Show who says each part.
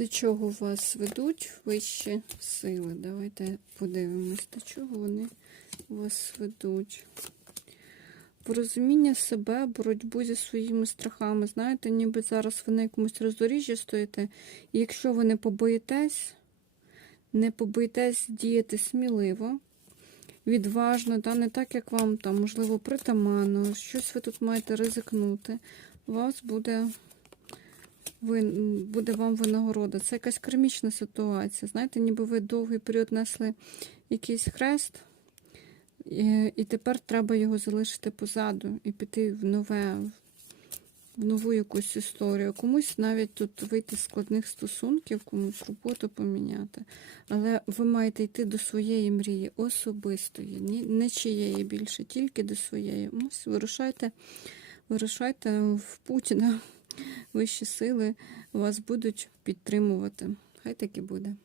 Speaker 1: До чого вас ведуть вищі сили? Давайте подивимось, до чого вони вас ведуть. Порозуміння себе, боротьбу зі своїми страхами. Знаєте, ніби зараз ви на якомусь роздоріжжі стоїте, і якщо ви не побоїтесь, не побоїтесь діяти сміливо, відважно, та, не так, як вам там, можливо, притаманно, щось ви тут маєте ризикнути, у вас буде ви, буде вам винагорода. Це якась кармічна ситуація. Знаєте, ніби ви довгий період несли якийсь хрест, і, і тепер треба його залишити позаду і піти в нове, в нову якусь історію. Комусь навіть тут вийти з складних стосунків, комусь роботу поміняти. Але ви маєте йти до своєї мрії особистої, ні, не чиєї більше, тільки до своєї. Ось вирушайте, вирушайте в Путіна. Вищі сили вас будуть підтримувати. Хай так і буде.